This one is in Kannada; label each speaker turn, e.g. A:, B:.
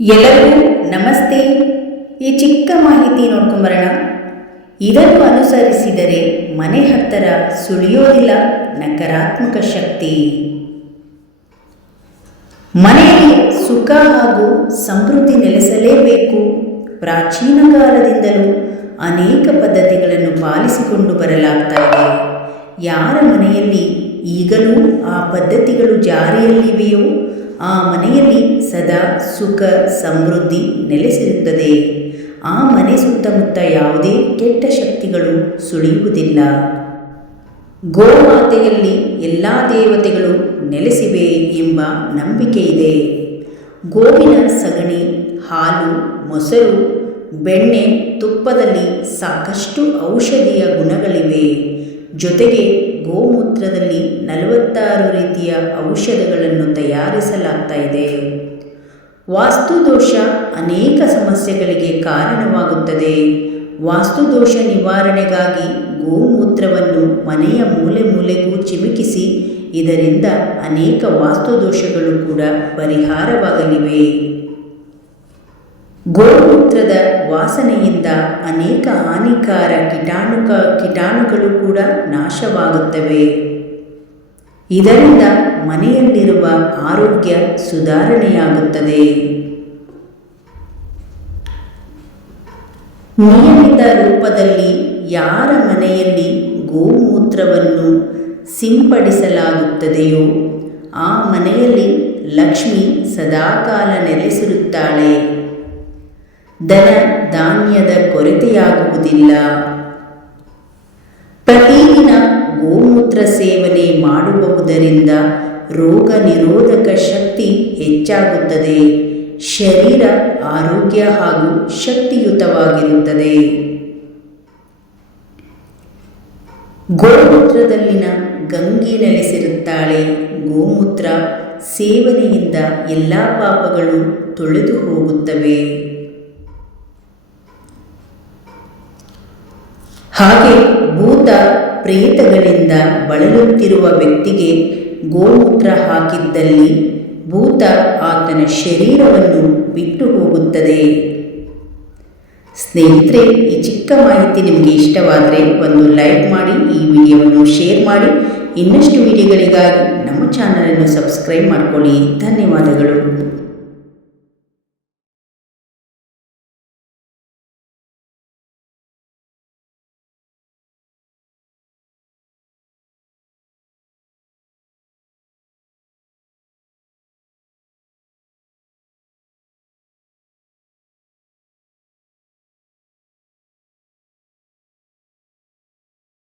A: ಎಲ್ಲರಿಗೂ ನಮಸ್ತೆ. ಈ ಚಿಕ್ಕ ಮಾಹಿತಿ ನೋಡ್ಕೊಂಬರೋಣ. ಇದನ್ನು ಅನುಸರಿಸಿದರೆ ಮನೆ ಹತ್ತಿರ ಸುಳಿಯೋದಿಲ್ಲ, ನಕಾರಾತ್ಮಕ ಶಕ್ತಿ. ಮನೆಯಲ್ಲಿ ಸುಖ ಹಾಗೂ ಸಮೃದ್ಧಿ ನೆಲೆಸಲೇಬೇಕು. ಪ್ರಾಚೀನ ಕಾಲದಿಂದಲೂ ಅನೇಕ ಪದ್ಧತಿಗಳನ್ನು ಪಾಲಿಸಿಕೊಂಡು ಬರಲಾಗ್ತಾ ಇದೆ. ಯಾರ ಮನೆಯಲ್ಲಿ ಈಗಲೂ ಆ ಪದ್ಧತಿಗಳು ಜಾರಿಯಲ್ಲಿವೆಯೋ, ಆ ಮನೆಯಲ್ಲಿ ಸದಾ ಸುಖ ಸಮೃದ್ಧಿ ನೆಲೆಸಿರುತ್ತದೆ. ಆ ಮನೆ ಸುತ್ತಮುತ್ತ ಯಾವುದೇ ಕೆಟ್ಟ ಶಕ್ತಿಗಳು ಸುಳಿಯುವುದಿಲ್ಲ. ಗೋಮಾತೆಯಲ್ಲಿ ಎಲ್ಲ ದೇವತೆಗಳು ನೆಲೆಸಿವೆ ಎಂಬ ನಂಬಿಕೆ ಇದೆ. ಗೋವಿನ ಸಗಣಿ, ಹಾಲು, ಮೊಸರು, ಬೆಣ್ಣೆ, ತುಪ್ಪದಲ್ಲಿ ಸಾಕಷ್ಟು ಔಷಧೀಯ ಗುಣಗಳಿವೆ. ಜೊತೆಗೆ ಗೋಮೂತ್ರದಲ್ಲಿ ನಲವತ್ತಾರು ರೀತಿಯ ಔಷಧಗಳನ್ನು ತಯಾರಿಸಲಾಗ್ತಾ ಇದೆ. ವಾಸ್ತುದೋಷ ಅನೇಕ ಸಮಸ್ಯೆಗಳಿಗೆ ಕಾರಣವಾಗುತ್ತದೆ. ವಾಸ್ತುದೋಷ ನಿವಾರಣೆಗಾಗಿ ಗೋಮೂತ್ರವನ್ನು ಮನೆಯ ಮೂಲೆ ಮೂಲೆಗೂ ಚಿಮುಕಿಸಿ, ಇದರಿಂದ ಅನೇಕ ವಾಸ್ತುದೋಷಗಳು ಕೂಡ ಪರಿಹಾರವಾಗಲಿವೆ. ಗೋಮೂತ್ರದ ವಾಸನೆಯಿಂದ ಅನೇಕ ಹಾನಿಕಾರ ಕೀಟಾಣುಕ, ಕೀಟಾಣುಗಳು ಕೂಡ ನಾಶವಾಗುತ್ತವೆ. ಇದರಿಂದ ಮನೆಯಲ್ಲಿರುವ ಆರೋಗ್ಯ ಸುಧಾರಣೆಯಾಗುತ್ತದೆ. ನಿಯಮಿತ ರೂಪದಲ್ಲಿ ಯಾರ ಮನೆಯಲ್ಲಿ ಗೋಮೂತ್ರವನ್ನು ಸಿಂಪಡಿಸಲಾಗುತ್ತದೆಯೋ, ಆ ಮನೆಯಲ್ಲಿ ಲಕ್ಷ್ಮಿ ಸದಾಕಾಲ ನೆಲೆಸಿರುತ್ತಾಳೆ. ದನ ಧಾನ್ಯದ ಕೊರತೆಯಾಗುವುದಿಲ್ಲ. ಪ್ರತಿದಿನ ಗೋಮೂತ್ರ ಸೇವನೆ ಮಾಡುವುದರಿಂದ ರೋಗ ನಿರೋಧಕ ಶಕ್ತಿ ಹೆಚ್ಚಾಗುತ್ತದೆ. ಶರೀರ ಆರೋಗ್ಯ ಹಾಗೂ ಶಕ್ತಿಯುತವಾಗಿರುತ್ತದೆ. ಗೋಮೂತ್ರದಲ್ಲಿನ ಗಂಗೆ ನೆಲೆಸಿರುತ್ತಾಳೆ. ಗೋಮೂತ್ರ ಸೇವನೆಯಿಂದ ಎಲ್ಲ ಪಾಪಗಳು ತೊಳೆದು ಹೋಗುತ್ತವೆ. ಹಾಗೆ ಭೂತ ಪ್ರೇತಗಳಿಂದ ಬಳಲುತ್ತಿರುವ ವ್ಯಕ್ತಿಗೆ ಗೋಮೂತ್ರ ಹಾಕಿದ್ದಲ್ಲಿ ಭೂತ ಆತನ ಶರೀರವನ್ನು ಬಿಟ್ಟು ಹೋಗುತ್ತದೆ. ಸ್ನೇಹಿತರೆ, ಈ ಚಿಕ್ಕ ಮಾಹಿತಿ ನಿಮಗೆ ಇಷ್ಟವಾದರೆ ಒಂದು ಲೈಕ್ ಮಾಡಿ, ಈ ವಿಡಿಯೋವನ್ನು ಶೇರ್ ಮಾಡಿ. ಇನ್ನಷ್ಟು ವಿಡಿಯೋಗಳಿಗಾಗಿ ನಮ್ಮ ಚಾನಲನ್ನು ಸಬ್ಸ್ಕ್ರೈಬ್ ಮಾಡಿಕೊಳ್ಳಿ. ಧನ್ಯವಾದಗಳು.